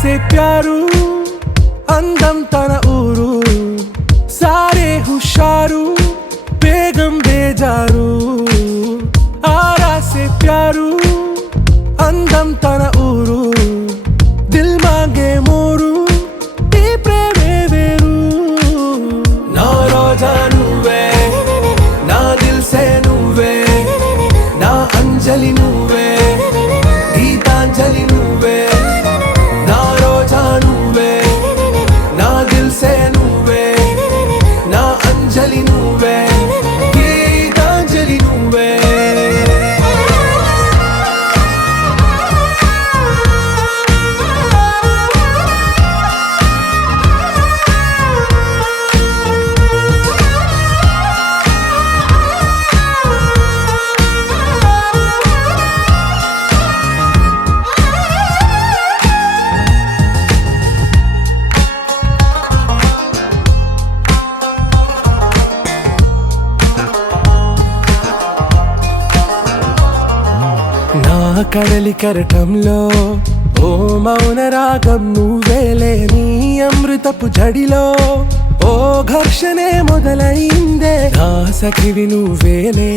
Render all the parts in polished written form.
से प्यारू అందం తన ఊరు సారే హుషారు బేగం బేజారు ఆరా से प्यारू అందం తన ఊరు దిల్ మాంగే మోరు ఈ ప్రేమే వేరు నా రోజా నువ్వే నా దిల్ సే నువ్వే నా అంజలి నువ్వే గీతాంజలి నువ్వే నా రోజా నువ్వే నా దిల్ సే నువ్వే నా అంజలి నువ్వే గీతాంజలి నువ్వే కడలి కరటంలో ఓ మౌన రాగం నువ్వేలే నీ అమృతపు జడిలో ఓ ఘర్షణే మొదలైందే నా సఖివి నువ్వేలే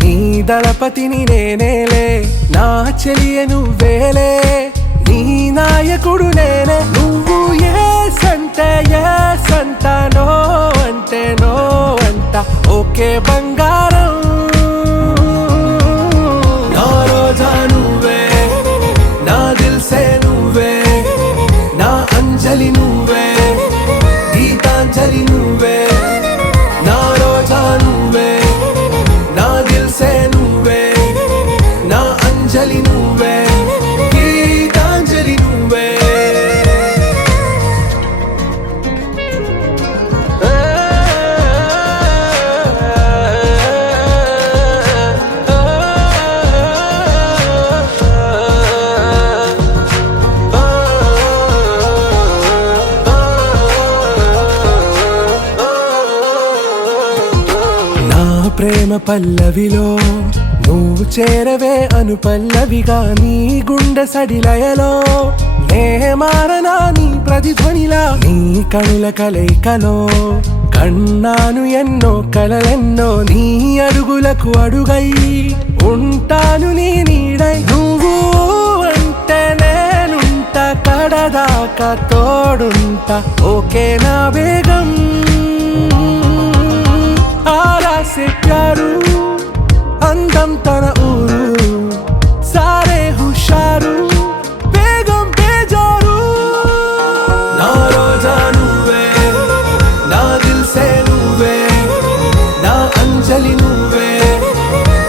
నీ దళపతిని నేనేలే నా చెలియ నువ్వేలే నీ నాయకుడు నేనే నువ్వు ఏ సంట నో అంటే నో అంట ఓకే బంగారం నువ్వే నా దిల్ సే నువ్వే నా అంజలి నువ్వే గీతాంజలి నువ్వే నా రోజా నువ్వే నా దిల్ సే నువ్వే నా అంజలి నువ్వే గీతాంజలి నువ్వే ప్రేమ పల్లవిలో నువ్వు చేరవే అను పల్లవిగా నీ గుండె సడిలయలో నే మారనా నీ ప్రతిధ్వనిలా నీ కనుల కలయికలో కన్నాను ఎన్నో కలలెన్నో నీ అడుగులకు అడుగై ఉంటాను నీ నీడై నువ్వు అంటే నేనుంట కడదాకా తోడుంటా ఓకే నా వేగం ఆరా से प्यारू అందం తన ఊరు సారే హుషారు బేగం బేజారు నా రోజా నువ్వే నా దిల్ సే నువ్వే నా అంజలి నువ్వే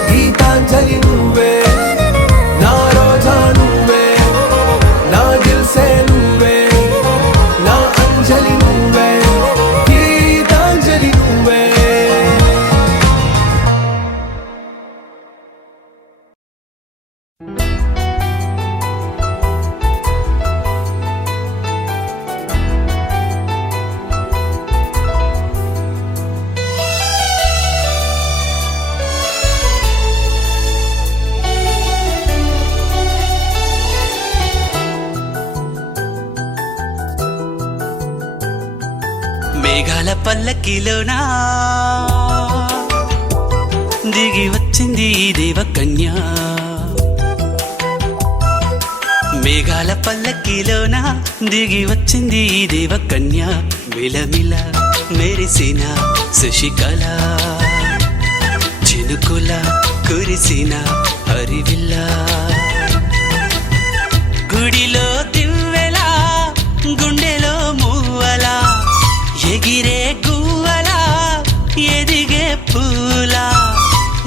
గీతాంజలి నువ్వే నా రోజా నువ్వే నా దిల్ సే నువ్వే నా అంజలి నువ్వే గీతాంజలి నువ్వే మేఘాల పల్లకిలోనా దిగి వచ్చింది దేవకన్య మేఘాల పల్లకిలోనా దిగి వచ్చింది దేవకన్య మిలమిల మెరిసిన శశికళ చినుకుల కురిసిన హరివిల్ల గుడిలో దివ్వెలా గుండెలో మూవలా ఎగిరే గువ్వలా ఎదిగే పూలా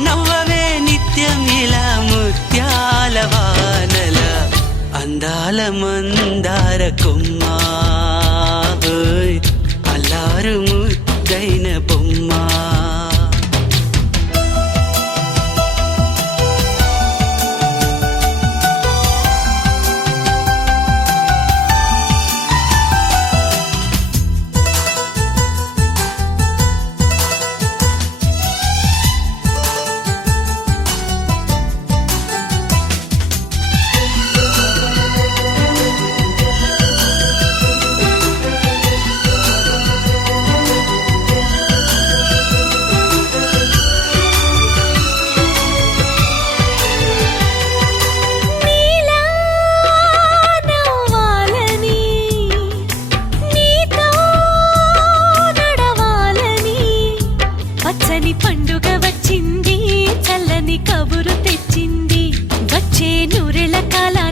నవ్వవే నిత్యం ఇలా ముత్యాల వానల అందాల మందార కొమ్మ అల్లారు ముద్దైన బొమ్మ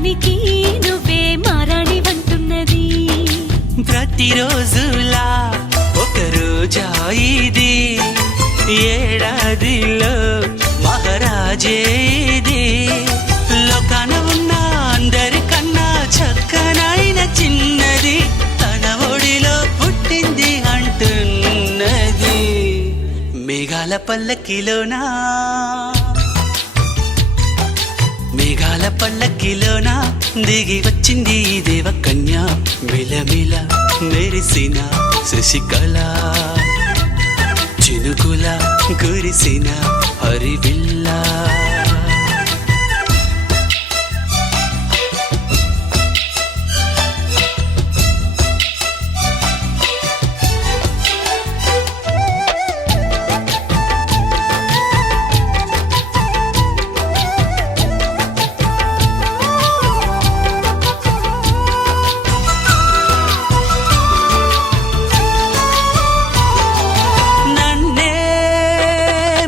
అందానికి నువ్వే మారాణి వంటున్నది. ప్రతిరోజులా ఒక రోజా ఇది, ఏడాదిలో మహారాజే ఇది. లోకాన ఉన్న అందరికన్నా చక్కనైన చిన్నది, తన ఒడిలో పుట్టింది అంటున్నది. మేఘాల పల్లకిలోనా, మేఘాల పల్లకిలోన దిగి వచ్చింది ఈ దేవకన్య. మిలమిల మెరిసిన శశికళ, చినుకుల కురిసిన హరివిల్ల.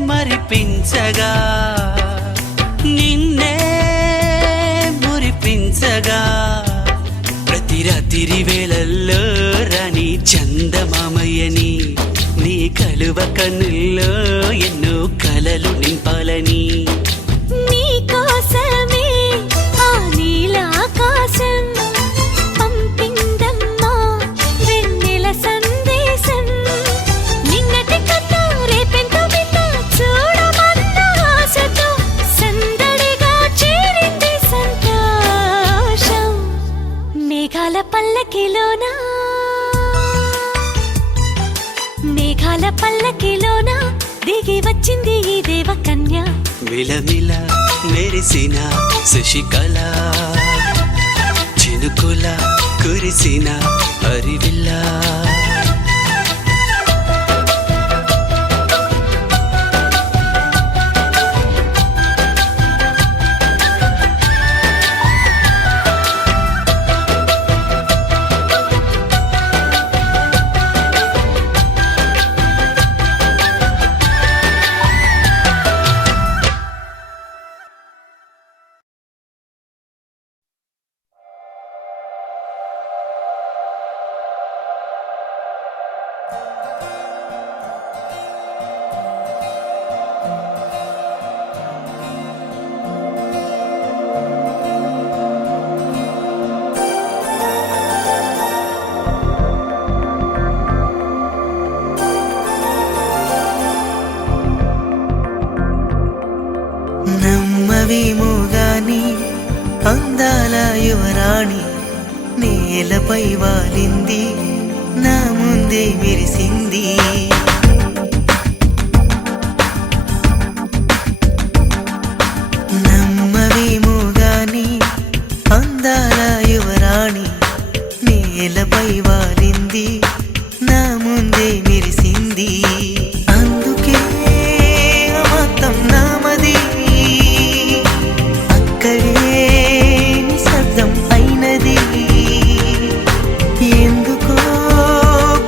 మరిపించగా నిన్నే మురిపించగా, ప్రతి రాత్రి వేళల్లో రాణి చందమామయ్యని, నీ కలువ కన్నుల్లో ఎన్నో కలలు నింపాలని. నీ కోసమే ఆ నీలాకాశం పంపిందమ్మా వెన్నెల సందేశం. నిన్నటి కన్నా రేపెంతో బిడ్డ చూడమన్న ఆశతో సందడిగా చేరింది సంతోషం. మేఘాల పల్లకిలోనా, మేఘాల పల్లకిలోన దిగి వచ్చింది ఈ దేవకన్య. మిలమిల మెరిసిన శశికళ, చినుకుల కురిసిన హరివిల్ల. నమ్మవేమో గాని అందాల యువరాణి, నేలపై వాలింది నా ముందే మెరిసింది. నమ్మవేమో గాని అందాల యువరాణి, నేలపై వాలింది నా ముందే మెరిసింది. అందుకే మొత్తం నామది, అక్కడే నిశ్శబ్దం అయినది. ఎందుకో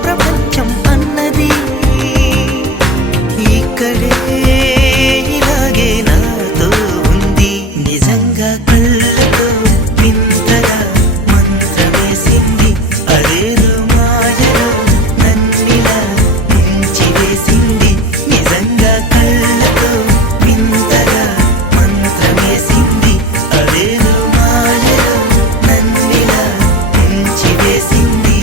ప్రపంచం అన్నది ఇక్కడే ఇలాగే నాతో ఉంది. నిజంగా కళ్ళతో వింతగా మంత్రమేసింది, అదేదో మాయలో నన్నిలా ముంచివేసింది. నిజంగా కళ్ళతో వింతగా మంత్రమేసింది, అదేదో మాయలో నన్నిలా ముంచివేసింది.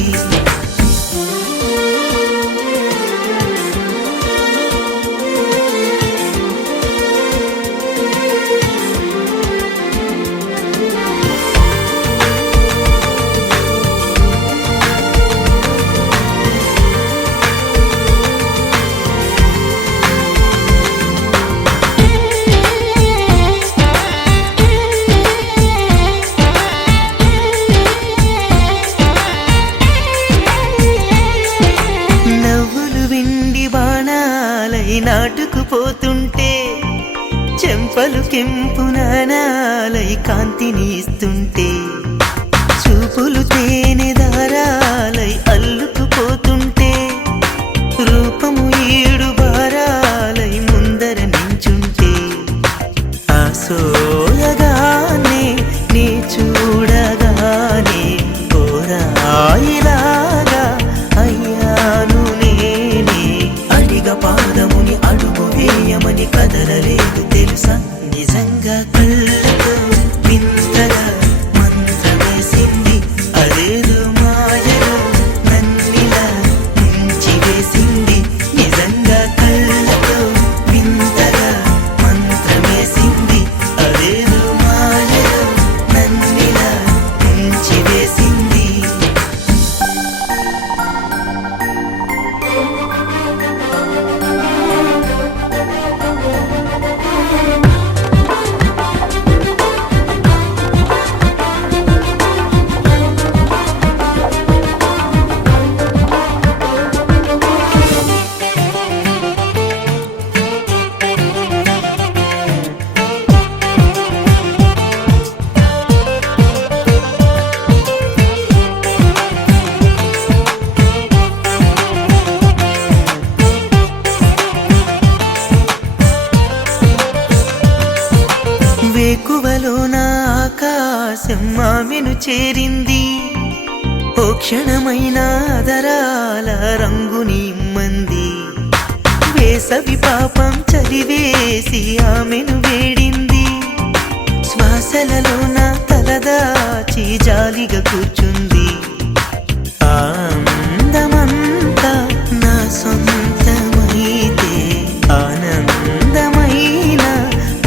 నవ్వులు విండి బాణాలై నాటుకుపోతుంటే, చెంపలు కెంపు నాణాలై కాంతిని ఇస్తుంటే, చూపులు తేనె దారాలై అల్లుకుపోతుంటే, రూపము ఏడు బారాలై ముందర నించుంటే, ఆ సోయగానే నీ చూ ఆలస్యం ఆమెను చేరింది. ఓ క్షణమైన ఆదరాల రంగుని ఇమ్మంది. వేసవి పాపం చలివేసి ఆమెను వేడింది. శ్వాసలలో నా తలదాచి జాలిగా కూర్చుంది. ఆనందమంతా నా సొంతమైతే ఆనందమైన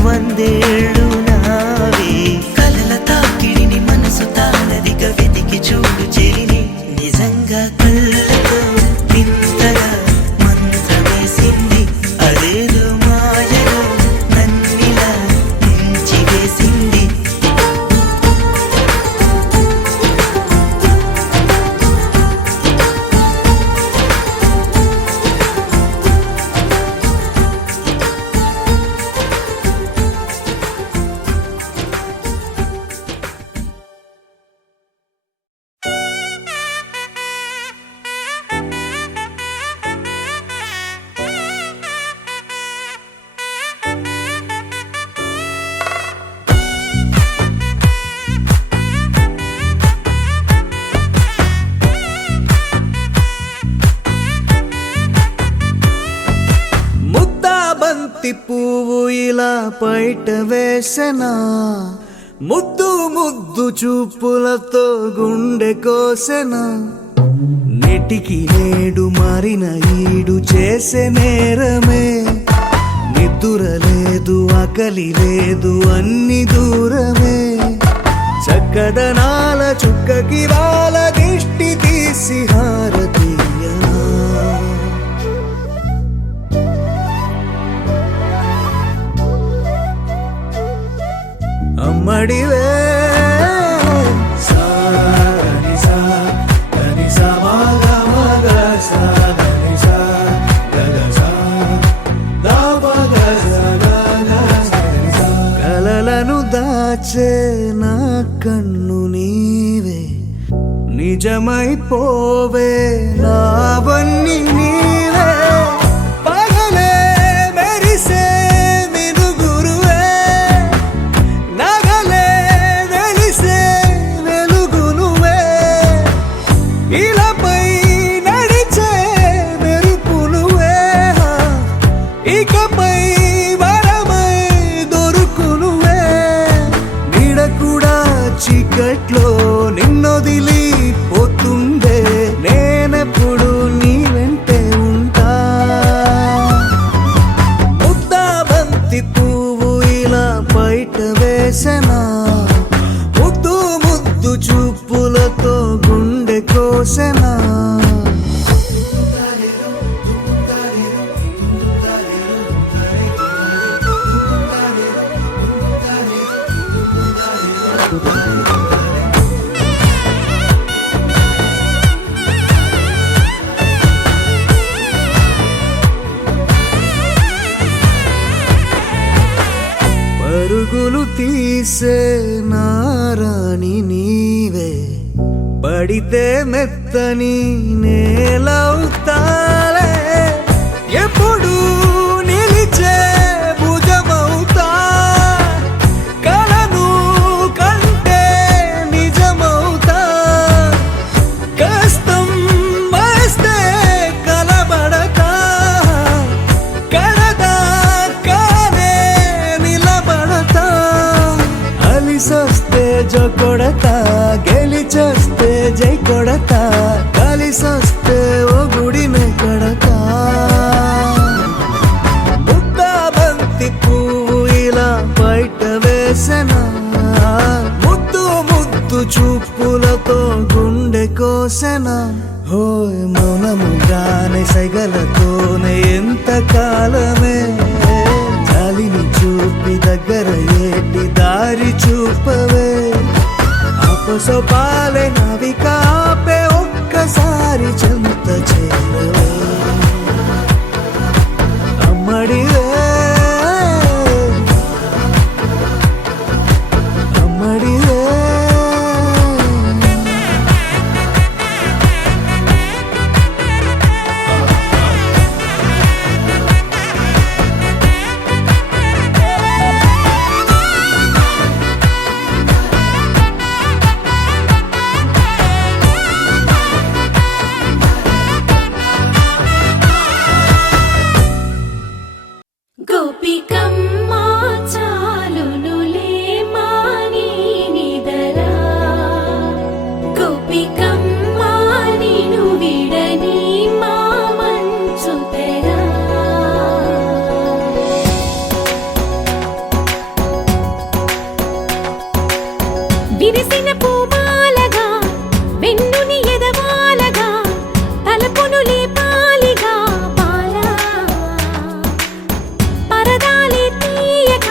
వందేళ్ళు నావే. కలల తాకిడిని మనసు తానదిగా వెతికి చూడు చెలిని. నిజంగా కళ్ళతో వింతగా మంత్రమేసింది. అదేదో మాయలో నన్నిలా ముంచి వేసింది. ముద్దాబంతి పువ్వు ఇలా బయట వేసెనా, ముద్దు ముద్దు చూపులతో గుండె కోసెనా. నెటికి నేడు మారిన ఈడు చేసే నేరమే. నిద్ర లేదు ఆకలి లేదు అన్ని దూరమే. చక్కదనాల చుక్కకి వాళ్ళ దిష్టి తీసి హారతీయనా. అమ్మడివే కలలను దాచే నా కన్ను నీవే. నిజమైపోవే నావన్నీ నీవే. పగలే మెరిసే మినుగురువే. నగలే వెలిసే వెలుగునువే. ఇలాపై నడిచే మెరుపునువే. ఇకపై వరమై దొరుకునువే. నీడ కూడా చీకట్లో నిన్నొదిలి పోతుందే. నేనెప్పుడు నీ వెంటే ఉంటా. ముద్దాబంతి పువ్వు ఇలా బయట వేసెనా, ముద్దు ముద్దు చూపులతో గుండె కోసెనా. పరుగులు తీసే నారాణి నీవే. పడితే మెత్తని నేలవుతాలే. ఎప్పుడు నిలిచే భుజమవుతా. కలను కంటే నిజమవుతా. కష్టం వస్తే కలబడతా. కడదాకానే నిలబడతా. అలిసొస్తే జో కొడతా. గెలిచొస్తే జై కొడతా. కలిసొస్తే ఓ గుడినే కడతా. ముద్దాబంతి పువ్వు ఇలా బయట వేసెనా, ముద్దు ముద్దు చూపులతో గుండె కోసెనా. హోయ్ మౌనముగానే సైగలతోనే ఎంత కాలమే. జాలిని చూపి దగ్గర ఏటి దారి చూపవే. అపసొపాలే నావిక ఆపే ఒక్కసారి చెంత చేరవే. అమ్మడివే అమ్మడివే. విరిసిన పూమాలగా వెన్నుని ఎదవాలగా తలపును లేపాలిగా బాలా పరదాలే తీయక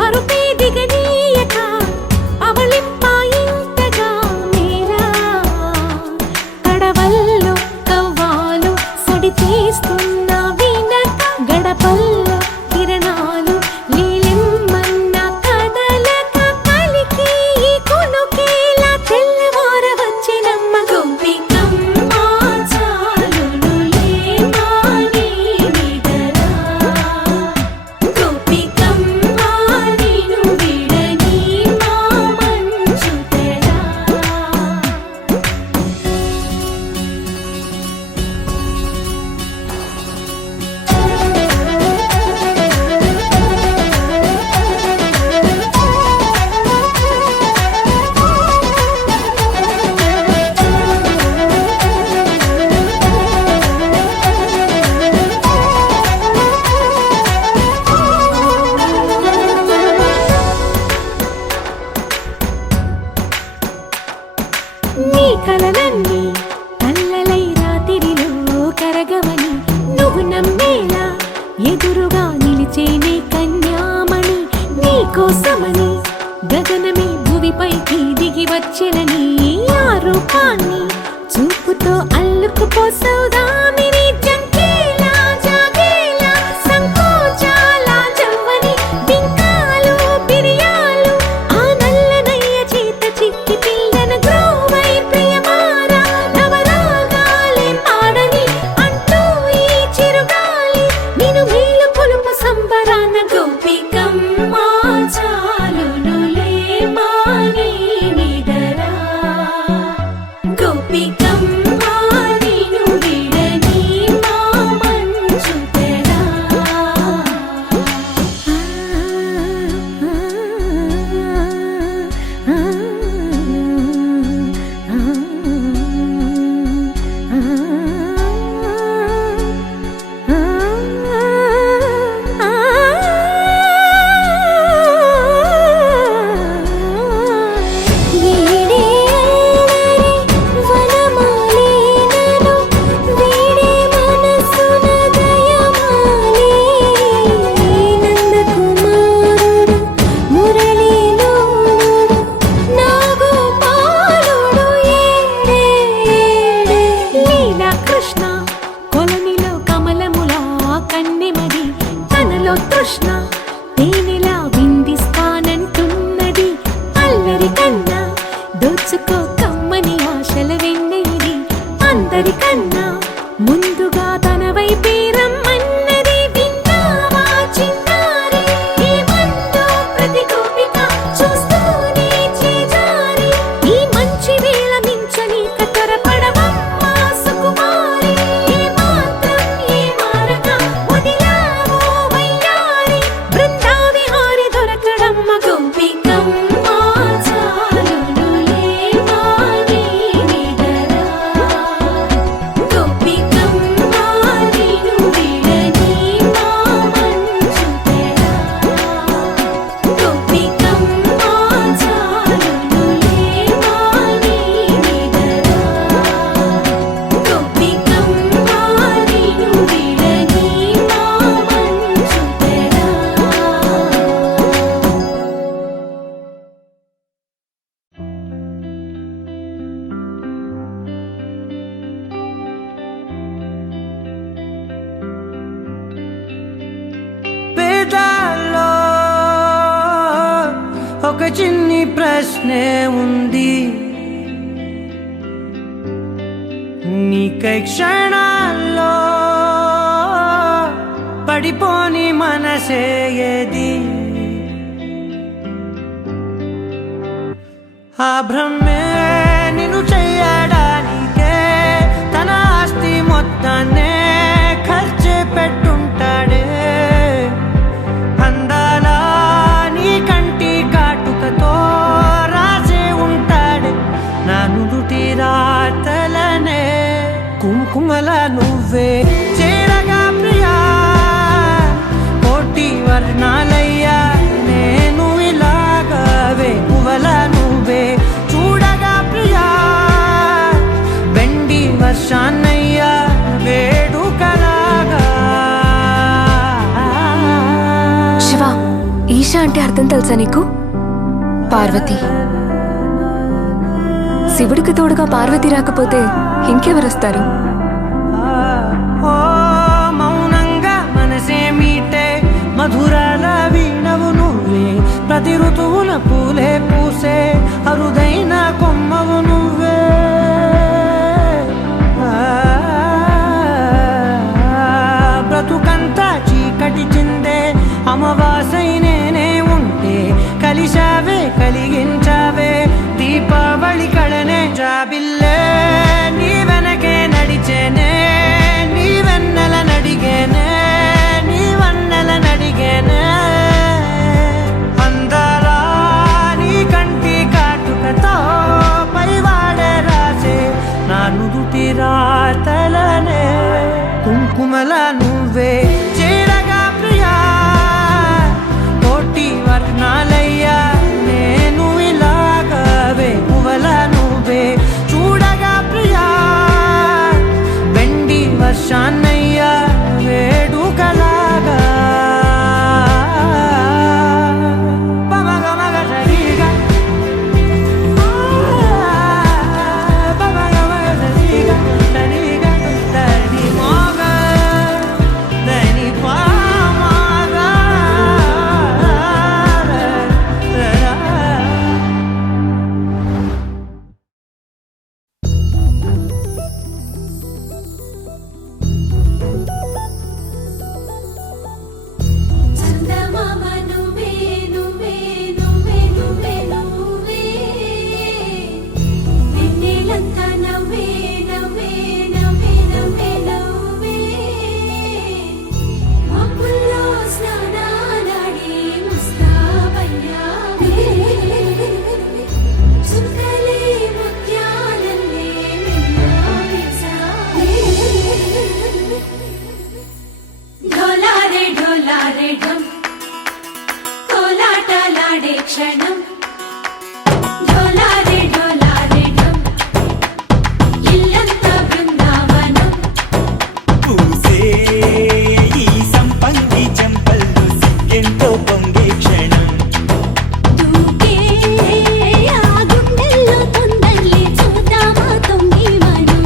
పరుపే దిగనీయక అవలింపాయింతగా మేరా కడవల్లో కవ్వాలు సడి చేస్తున్న వీణక గడపల్లో కిరణాలు లీలిమ్మన్న కదలక కలికి ఈ కొనుకేలా తెల్లవార వచ్చినమ్మ గోపికమ్మ చాలునులే మాని నిదరా గోపికమ్మ నిను విడని మా మంచు తెరా నీ కలలన్నీ కల్లలై రాత్రిలో కరగవని నువ్వు నమ్మేలా ఎదురుగా నిలిచేనే కన్యామణి నీ కోసమని గగనమే భువిపైకి దిగి వచ్చెనని ఆ రూపాన్ని చూపుతో అల్లుకుపోసౌదామిని జంకేలా జాగేలా సంకోచాల జవ్వని బింకాలు బిరియాలు ఆ నల్లనయ్య చేత చిక్కి పిల్లన గ్రోవై ప్రియమారా నవరాగాలే పాడని అంటూ ఈ చిరుగాలి నిను మేలు కొలుపు సంబరాన గోపికమ్మ చాలునులే మాని నిదరా గోపికమ్మ నిను విడని మా మంచు తెరా కృష్ణ కొలనిలో కమలములా కన్నెమది తనలో తృష్ణ తేనెలా విందిస్తానంటున్నది అల్లరి కన్నా దోచుకో కమ్మని ఆశల వెన్నెయిది అందరికన్నా ముందుగా తన వైపే రమ్మన్నది విన్నావా చిన్నారి ఏమందో ప్రతి గోపిక చూస్తూనే చేజారి ఈ మంచి వేళ మించని కతరపడవమ్మా సుకుమారి ఏ మాత్రం ఏ మారక వదిలావో వయ్యారి బృందావిహారి దొరకడమ్మ గోపికమ్మ చాలునులే మాని నిదరా గోపికమ్మ నిను విడని మా మంచు తెరా గోపికమ్మ చాలునులే మాని నిదరా గోపికమ్మ నిను విడని మా మంచు తెరా పేదాల్లో ఒక చిన్ని ప్రశ్నే ఉంది నీకై క్షణాల్లో పడిపోని మనసే ఏది ఆ భ్రమే నిన్ను చెయ్యడానికే తన ఆస్తి మొత్తాన్నే ఖర్చు పెట్టుంటాడే అందాల నీ కంటి కాటుకతో రాసే ఉంటాడే నా నుదుటి రాతలనే కుంకుమల నువ్వే చేరగా ప్రియా కోటి వర్ణాలయ్యా నేను ఇలాగవే పువ్వల నువ్వే అంటే అర్థం తెలుసా నీకు? పార్వతి. శివుడికి తోడుగా పార్వతి రాకపోతే ఇంకెవరొస్తారు? ఓ మౌనంగా మనసే మీటే మధురాల వీణవు నువ్వే, ప్రతి ఋతువున పూలే పూసే అరుదైన కొమ్మవు నువ్వే. బ్రతుకంతా చీకటి చిందే అమవాసై నేనే ఉంటే, కలిశావే కలిగించావే దీపావళి కళనే. జాబిల్లే నీ వెనకే నడిచేనే, నీ వెన్నెల నడిగేనే, నీ వన్నెల నడిగేనే. అందాలా నీ కంటి కాటుకతో పైవాడే రాసే నా నుదుటి రాతలనే. కుంకుమల నువ్వే చేరగా ప్రియా, కోటి వర్ణాలయ్యా నేను ఇలాగవే. పువ్వుల నువ్వే చూడగా ప్రియా, వెండి వర్షాన్నయ్యా వేడుకలాగా. పమగమగ సరిగా పమగమగ సరిగా సరిగా దని మోగ దని పామగ. చందమామ నువ్వే నువ్వే నువ్వే నువ్వే నువ్వే, వెన్నెలంతా నవ్వే నవ్వే నవ్వే నవ్వే నవ్వే. మబ్బుల్లో స్నానాలాడి ముస్తాబయ్యావే, చుక్కలే ముత్యాలల్లే మిన్నావేశావే. ఢోలారే ఢోలారే ఢం, కోలాటలాడే క్షణం. ఢోలారే ఢోలారే ఢం, ఇల్లంతా బృందావనం. పూసే ఈ సంపంగి చెంపల్లో సిగ్గెంతో పొంగే క్షణం. దూకే ఆ గుండెల్లో తొందల్లి చూద్దామా తొంగి మనం.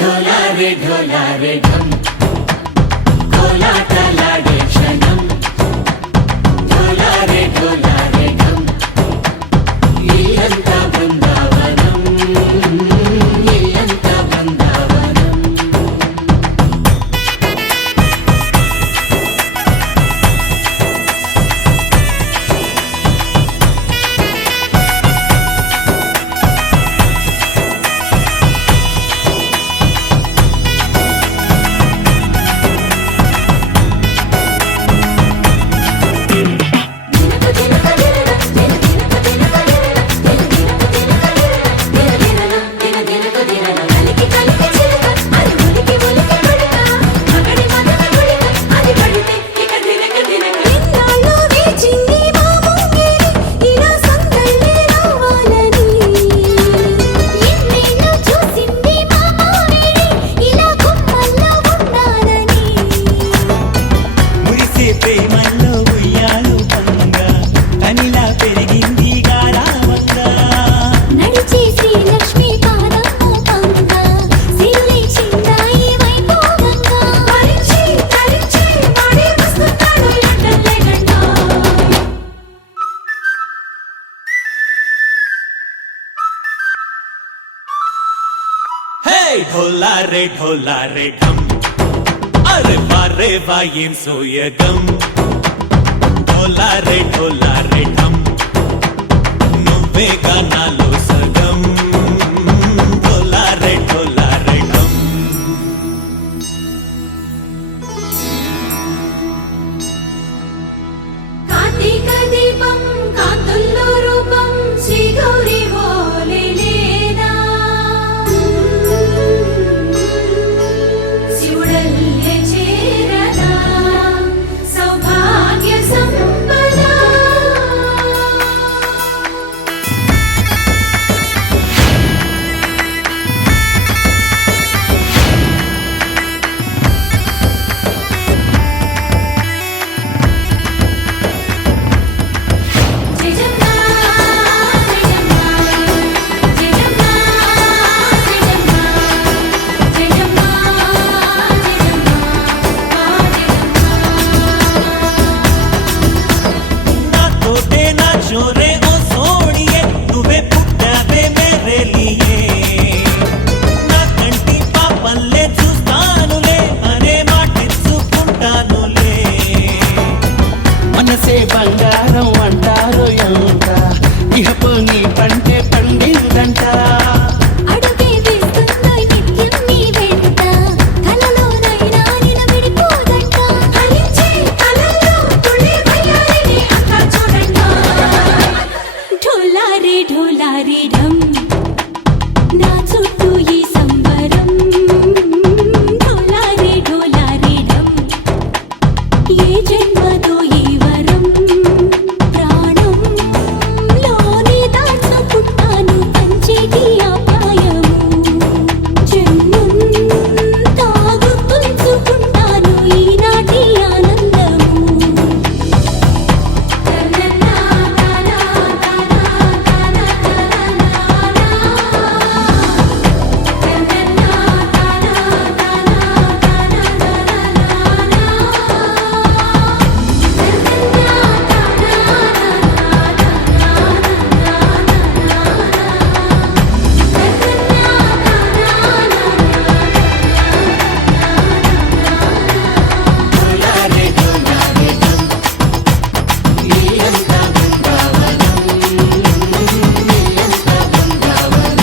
ढोलारे ढोलारे ढम కోలాటలాడే క్షణం. ढोलारे ढोलारे ढम ఇల్లంతా బృందావనం, ఇల్లంతా బృందావనం. మురిసే ప్రేమల్లో ఉయ్యాలు పంగా కనిలా పెరిగింది గారావంగా. నడిచే శ్రీలక్ష్మి పాదము పంగా, సిరులై చిందాయి వైభోగంగా. తరించి తరించి వాడే వస్తున్నాడు లండన్లే గంట. హే ఢోలారే ఢోలారే ఢమ్, అరే వారే వాయేం సోయగం. ఢోలారే ఢోలారే ఢమ్, నువ్వే గానాలో సగం. ఢోలారే ఢోలారే ఢమ్. కార్తీక దీపం కాంతుల్లో రూపం శ్రీ గౌరీ ఓలే లేదా. శివుడల్లే చేరదా సౌభాగ్య సంపద. ఢం నా చుట్టూ ఈ సంబరం ఢోలారే ఢోలారే ఢం ఏ జన్మదో ఈ వరం ప్రాణంలోనే దాచుకుంటాను పంచేటి ఆప్యాయము జన్మంతా గుర్తుంచుకుంటాను ఈనాటి ఆనందము డోలారే డోలారే ఢమ్ నీలంతా బృందావనం నీలంతా బృందావనం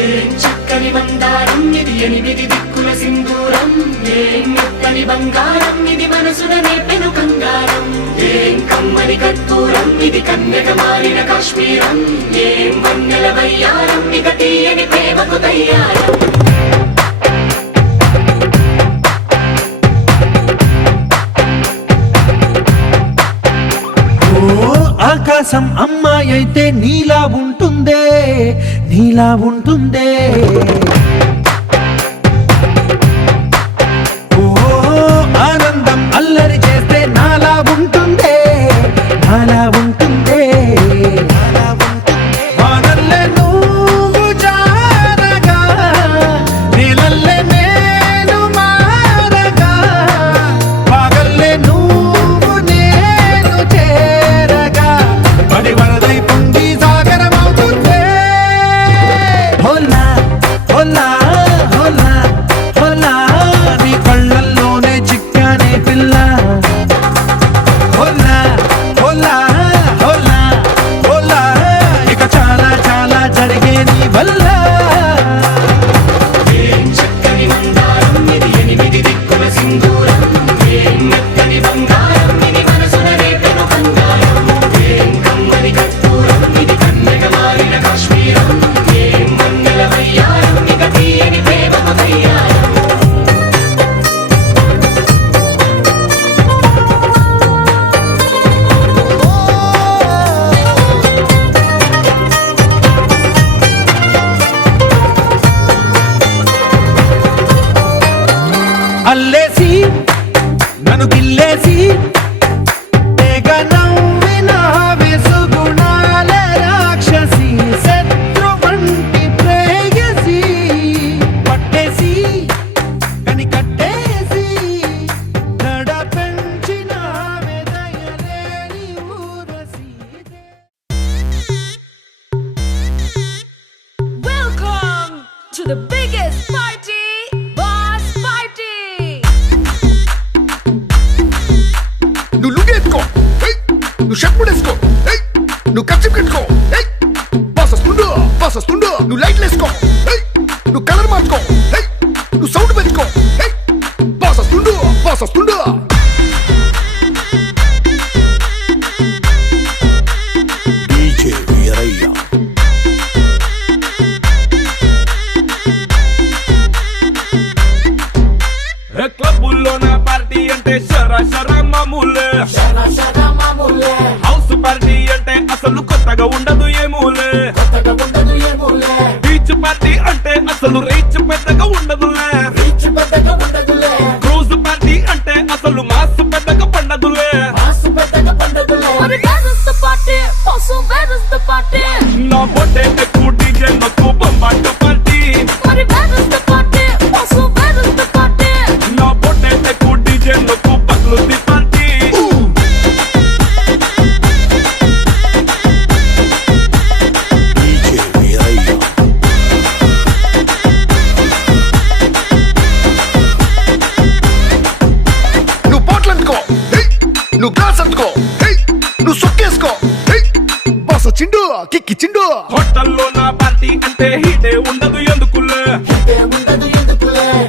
ఏం చక్కని మందారం ఇది ఎనిమిది దిక్కుల సింధూరం ఏం మెత్తని బంగారం ఇది మనసున నేపెను కంగారం ఏం కమ్మని కర్పూరం ఇది కన్యక మారిన కాశ్మీరం ఏం వన్నెల వయ్యారం ఇక తీయని ప్రేమకు తయ్యారం ఓ ఆకాశం అమ్మాయి అయితే నీలా ఉంటుందే నీలా ఉంటుందే ఓ ఆనందం అల్లరి చేస్తే నాలా ఉంటుందే నాలా ఉంటుందే వానల్లే నువ్వు జారగా నీలల్లే నేను మారగా పగల్లే నువ్వు నేను చేరగా పడి వరదై పొంగి సాగరమవుతుందే హోలా హోలా హోలా హోలా నీ కళ్ళల్లోనే చిక్కానే పిల్ల హోలా హోలా హోలా హోలా ఇక చాలా చాలా జరిగే నీ వల్ల ఏం చక్కని మందారం ఇది ఎనిమిది దిక్కుల సింధూరం ఏం మెత్తని బంగారం ఇది మనసున రేపెను కంగారం ఏం కమ్మని కర్పూరం ఇది కన్యక మారిన కాశ్మీరం ఏం వన్నెల వయ్యారం ఇక తీయని ప్రేమకు తయ్యారం అల్లేసి నన్ను గిల్లేసి తెగ నవ్విన వెసుగుణాల రాక్షసి శత్రు వంటి ప్రేయసి పట్టేసి కని కట్టేసి దడ పెంచిన వెదయలేని ఊరసి Welcome to the biggest party, Boss Party! నువ్వు లుంగి ఎత్తుకో ఏయ్ నువ్వు షర్ట్ కూడా వేసుకో ఏయ్ నువ్వు కచ్చి పెట్టుకో ఏయ్ బాస్ వస్తుండు నువ్వు లైట్లు వేసుకో ఏయ్ నువ్వు కలర్ మార్చుకో ఏయ్ నువ్వు సౌండ్ పెంచుకో ఏయ్ బాస్ వస్తుండు క్లబ్బుల్లో నా పార్టీ అంటే షరా మామూలే హౌస్ పార్టీ అంటే అసలు కొత్తగా ఉండదు ఏమూలే బీచ్ పార్టీ అంటే అసలు రీచ్ పెద్దగా ఉండదులే క్రూజ్ పార్టీ అంటే అసలు మాస్ పెద్దగా పండదులే మరి where is the party? Also where is the party? నా బొట్టే ఎక్కువ డీజే నొక్కు బొంబాట పార్టీ మరి where is the party? Also where is the party? నా బొట్టే ఎక్కువ డీజే నొక్కు పగ్లుది పార్టీ నువ్వు బాటిల్ అందుకో ఏయ్ నువ్వు గ్లాస్ అందుకో ఏయ్ నువ్వు సొక్కేసుకో ఏయ్ బాస్ వచ్చిండు కిక్కిచ్చిండు హోటల్లో నా పార్టీ అంటే హీటే ఉండదు ఎందుకులే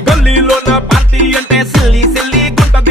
గల్లీలో నా పార్టీ అంటే సిల్లి గుంటది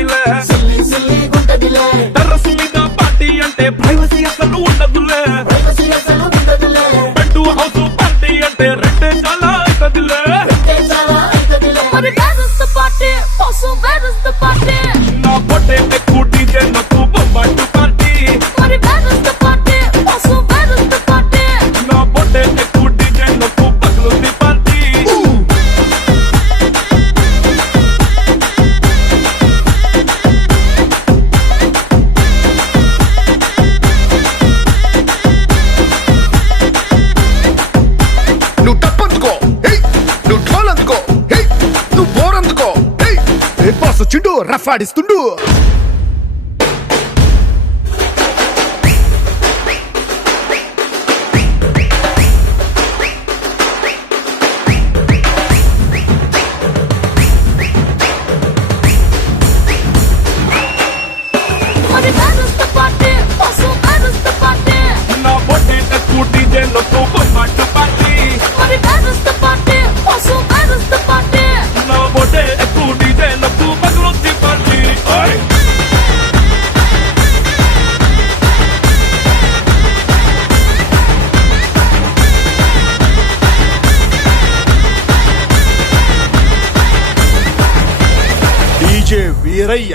రఫ్ ఆడిస్తుండు మరి బ్యాలెన్స్ తో పాటే పసు బ్యాలెన్స్ తో పాటే నా బొట్టే ఎక్కువ డీజే నొక్కు పోయి మాట పార్టీ మరి బ్యాలెన్స్ తో పాటే పసు బ్యాలెన్స్ తో పాటే నా బొట్టే ఎక్కువ డీజే నొక్కు పగలొత్తి పార్టీ ఓయ్ DJ Veeraiah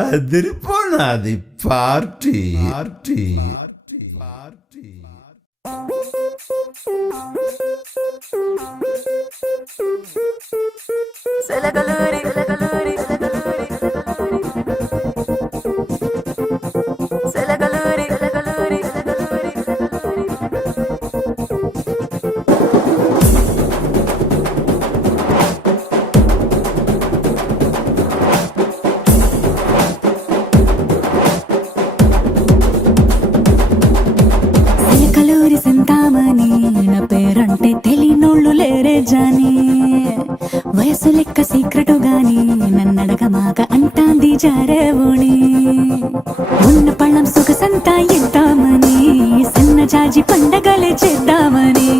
అదిరిపోనాది party party Kaluri Chintamani నా పేరంటే తెలియనోళ్ళు లేరే జాని వయసు లెక్క సీక్రెటు గాని నన్నడగమాక అంటాంది జారేవుని ఉన్న పళ్ళం సొగసంతా ఇద్దామని సన్న జాజి పండగలే చేద్దామని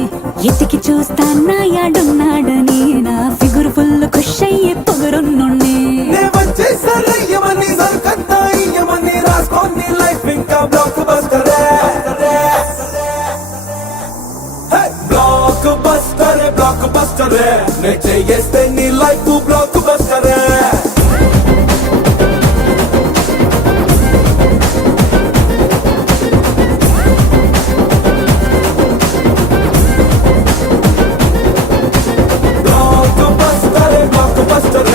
ఎతికి చూస్తాన్నా యాడున్నాడని నా ఫిగురు ఫుల్ ఖుష్ అయ్యే పొగరున్నుండి బ్లాక్ బస్టర్ నే చేస్తే నీ life block buster block buster